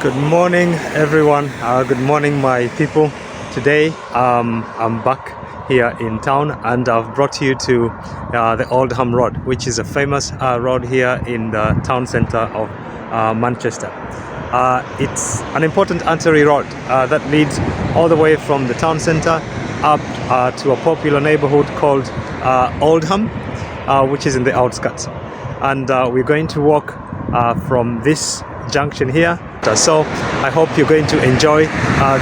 Good morning, everyone. Good morning, my people. Today, I'm back here in town, and I've brought you to the Oldham Road, which is a famous road here in the town centre of Manchester. It's an important artery road that leads all the way from the town centre up to a popular neighbourhood called Oldham, which is in the outskirts. And we're going to walk from this junction here. So I hope you're going to enjoy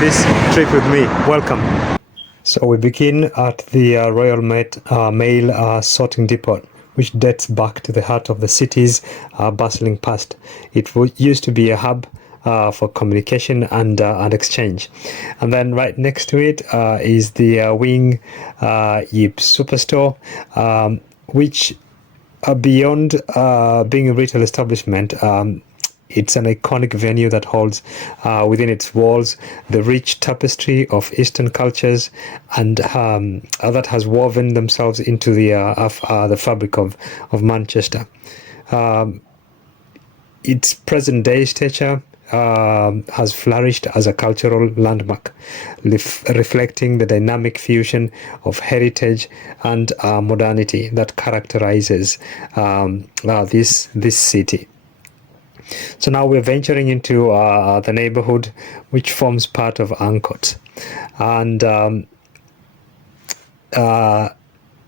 this trip with me. Welcome. So we begin at the Royal Mail sorting depot, which dates back to the heart of the city's bustling past. It used to be a hub for communication and exchange. And then right next to it is the Wing Yip Superstore, which beyond being a retail establishment, it's an iconic venue that holds within its walls the rich tapestry of Eastern cultures, and that has woven themselves into the fabric of Manchester. Its present-day stature has flourished as a cultural landmark, reflecting the dynamic fusion of heritage and modernity that characterizes this city. So now we're venturing into the neighbourhood, which forms part of Ancot, and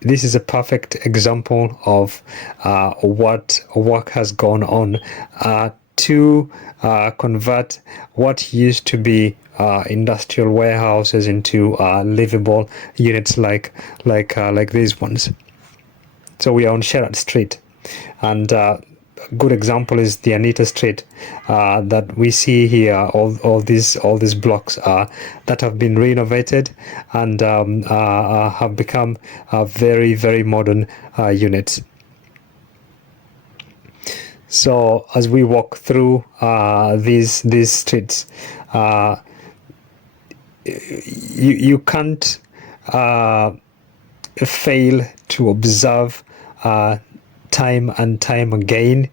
this is a perfect example of what work has gone on to convert what used to be industrial warehouses into livable units like these ones. So we are on Sherrod Street, and good example is the Anita Street that we see here. All these blocks that have been renovated and have become very, very modern units. So as we walk through these streets, you can't fail to observe time and time again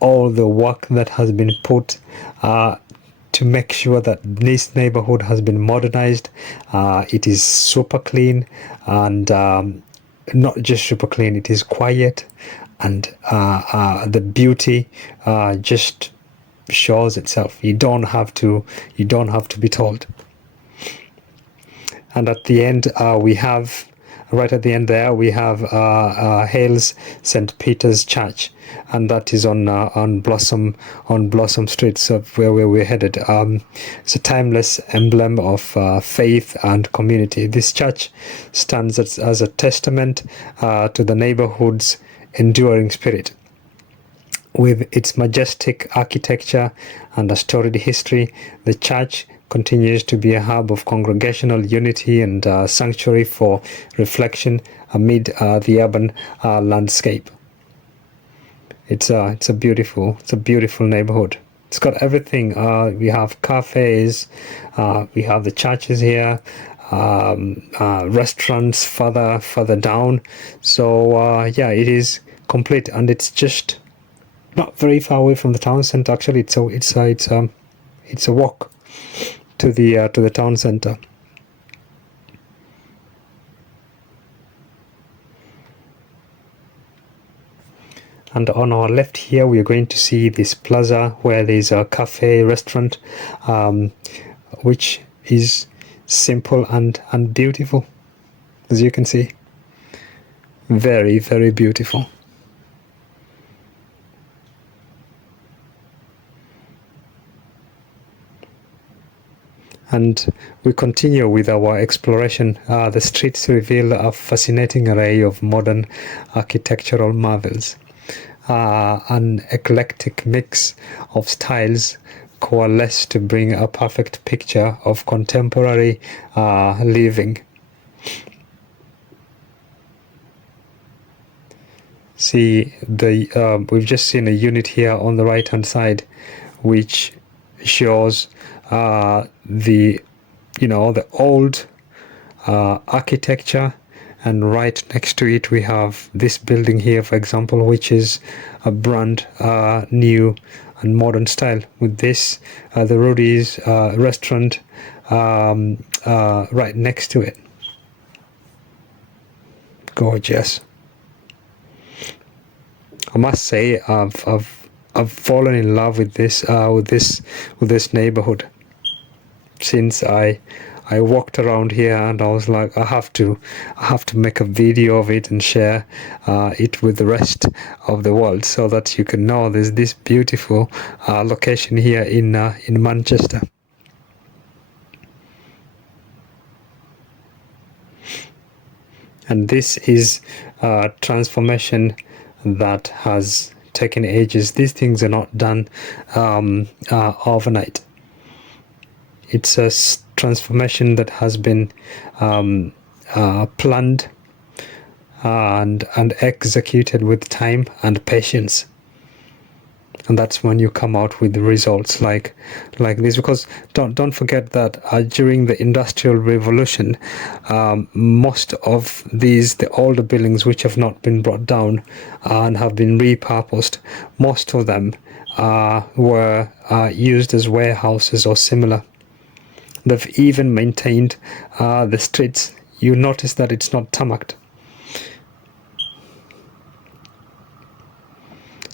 all the work that has been put to make sure that this neighborhood has been modernized. It is super clean, and not just super clean, it is quiet, and the beauty just shows itself. You don't have to be told. And at the end right at the end there, we have Hales St Peter's Church, and that is on Blossom Street, so where we're headed. It's a timeless emblem of faith and community. This church stands as a testament to the neighborhood's enduring spirit. With its majestic architecture and a storied history, the church continues to be a hub of congregational unity and sanctuary for reflection amid the urban landscape. It's a beautiful neighborhood. It's got everything. We have cafes, we have the churches here, restaurants further down. So yeah, it is complete, and it's just not very far away from the town centre. Actually, it's a walk to the town centre. And on our left here, we are going to see this plaza where there's a cafe restaurant, which is simple and beautiful, as you can see. Very, very beautiful. And we continue with our exploration. The streets reveal a fascinating array of modern architectural marvels. An eclectic mix of styles coalesce to bring a perfect picture of contemporary living. See, we've just seen a unit here on the right hand side, which shows the old architecture, and right next to it we have this building here, for example, which is a brand new and modern style. With this, the Rudy's restaurant right next to it. Gorgeous. I must say, I've fallen in love with this neighborhood since I walked around here, and I was like, I have to make a video of it and share it with the rest of the world, so that you can know there's this beautiful location here in Manchester. And this is a transformation that has taken ages. These things are not done overnight. It's a transformation that has been planned and executed with time and patience. And that's when you come out with the results like this. Because don't forget that during the Industrial Revolution, most of the older buildings which have not been brought down and have been repurposed, most of them were used as warehouses or similar. They've even maintained the streets. You notice that it's not tarmacked.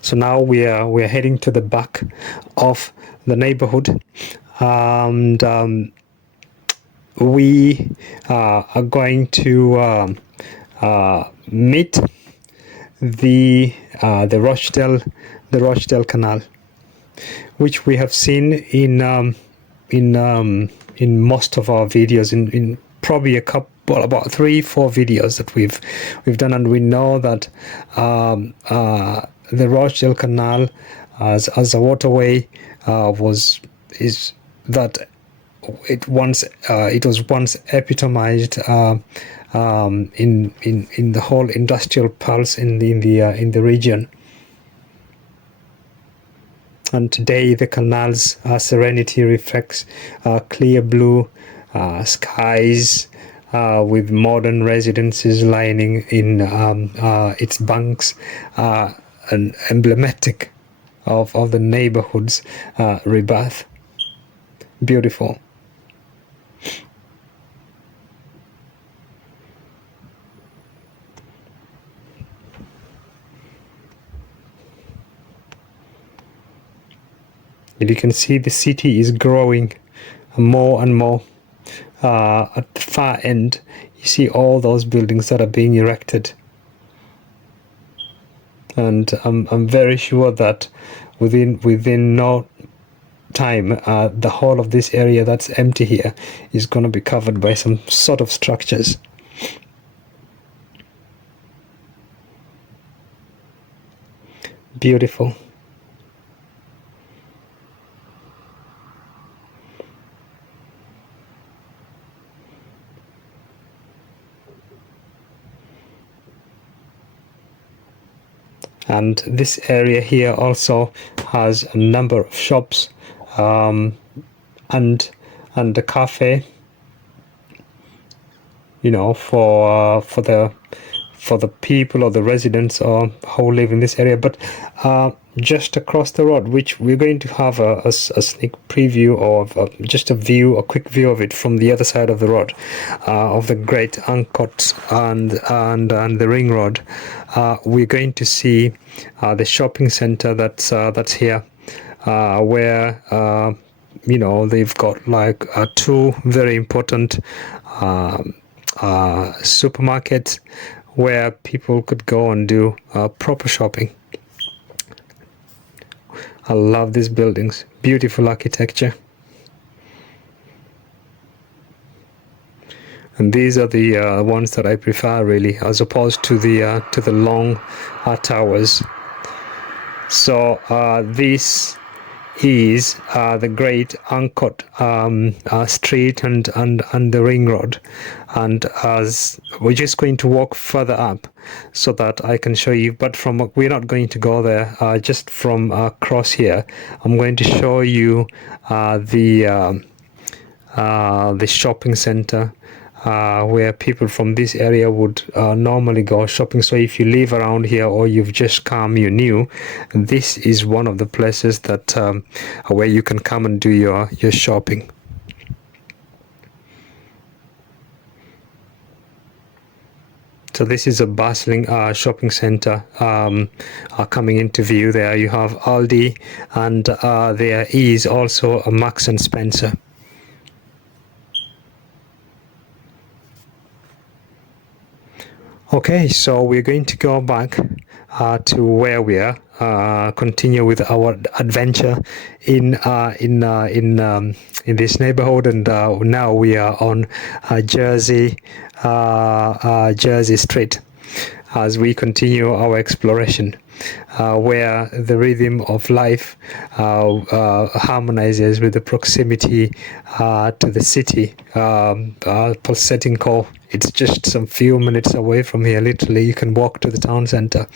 So now we are heading to the back of the neighborhood, and we are going to meet the Rochdale Canal, which we have seen in most of our videos, in probably about 3-4 videos that we've done, and we know that the Rochdale Canal as a waterway it was once epitomized in the whole industrial pulse in the region. And today the canal's serenity reflects clear blue skies with modern residences lining in its banks, and emblematic of the neighborhood's rebirth. Beautiful. And you can see the city is growing more and more. At the far end, you see all those buildings that are being erected. And I'm very sure that within no time, the whole of this area that's empty here is going to be covered by some sort of structures. Beautiful. And this area here also has a number of shops and a cafe, you know, for the people or the residents who live in this area. But just across the road, which we're going to have a sneak preview of just a quick view of it from the other side of the road, of the Great Ancoats and the Ring Road. We're going to see the shopping center that's here, where you know, they've got like 2 very important supermarkets where people could go and do proper shopping. I love these buildings. Beautiful architecture. And these are the ones that I prefer, really, as opposed to the long towers. So this is the Great Ancoat Street and the Ring Road, and as we're just going to walk further up so that I can show you, but we're not going to go there. Just from across here, I'm going to show you the shopping center where people from this area would normally go shopping. So if you live around here or you've just come, you're new, this is one of the places that where you can come and do your shopping. So this is a bustling shopping center coming into view. There you have Aldi, and there is also a Marks and Spencer. Okay, so we're going to go back to where we are, continue with our adventure in this neighborhood, and now we are on Jersey Street as we continue our exploration, where the rhythm of life harmonizes with the proximity to the city. Pulsating core. It's just some few minutes away from here. Literally, you can walk to the town center.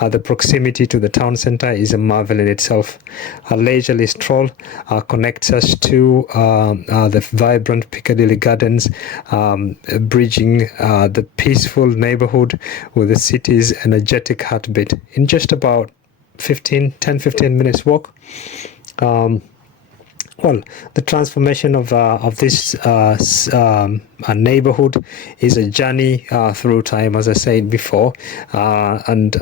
The proximity to the town center is a marvel in itself. A leisurely stroll connects us to the vibrant Piccadilly Gardens, bridging the peaceful neighborhood with the city's energetic heartbeat in just about 10-15 minutes walk. Well, the transformation of this neighborhood is a journey through time, as I said before, and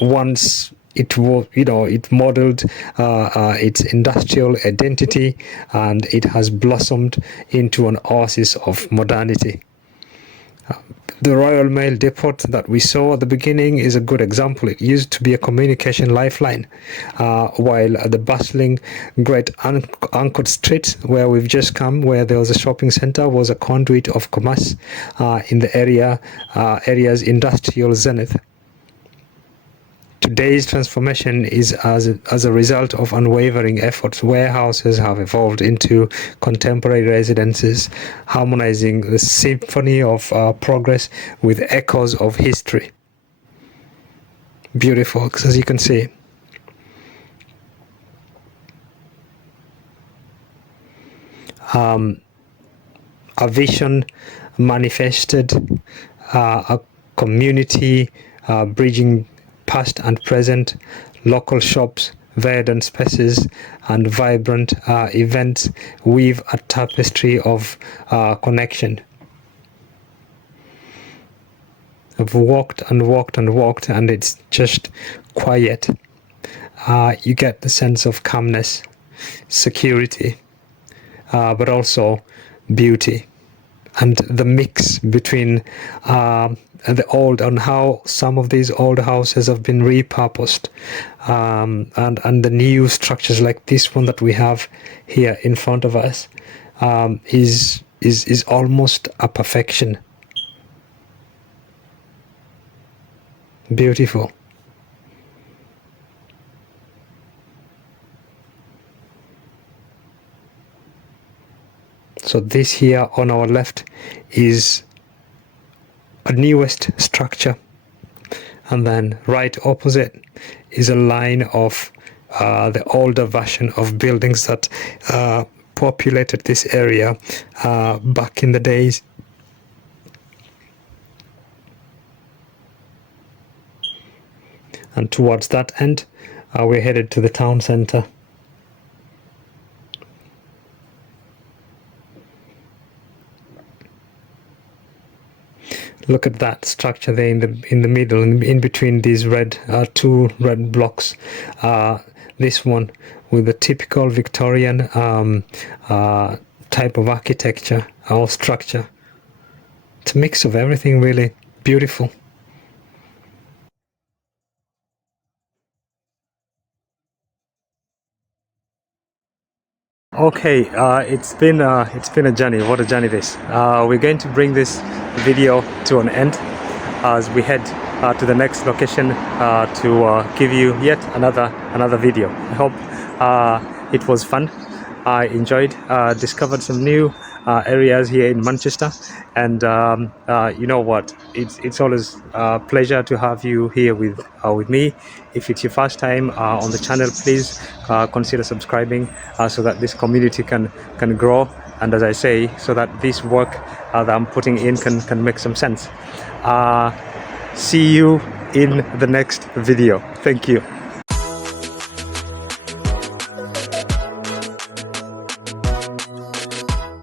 once it was, it modeled its industrial identity, and it has blossomed into an oasis of modernity. The Royal Mail Depot that we saw at the beginning is a good example. It used to be a communication lifeline, while the bustling Great Anchored Street, where we've just come, where there was a shopping center, was a conduit of commerce in the area's industrial zenith. Today's transformation is as a result of unwavering efforts. Warehouses have evolved into contemporary residences, harmonizing the symphony of progress with echoes of history. Beautiful, as you can see. A vision manifested, a community bridging past and present, local shops, verdant spaces, and vibrant events weave a tapestry of connection. I've walked and walked and walked, and it's just quiet. You get the sense of calmness, security, but also beauty, and the mix between the old, and how some of these old houses have been repurposed, and the new structures like this one that we have here in front of us is almost a perfection. Beautiful. So this here on our left is a newest structure, and then right opposite is a line of the older version of buildings that populated this area back in the days. And towards that end, we're headed to the town center. Look at that structure there in the middle, in between these two red blocks. This one with the typical Victorian type of architecture or structure. It's a mix of everything, really beautiful. Okay, it's been a journey. What a journey this. We're going to bring this video to an end as we head to the next location to give you yet another video. I hope it was fun. I enjoyed, discovered some new areas here in Manchester, and you know what, it's always a pleasure to have you here with me. If it's your first time on the channel, please consider subscribing so that this community can grow and as I say, so that this work that I'm putting in can make some sense. See you in the next video. Thank you.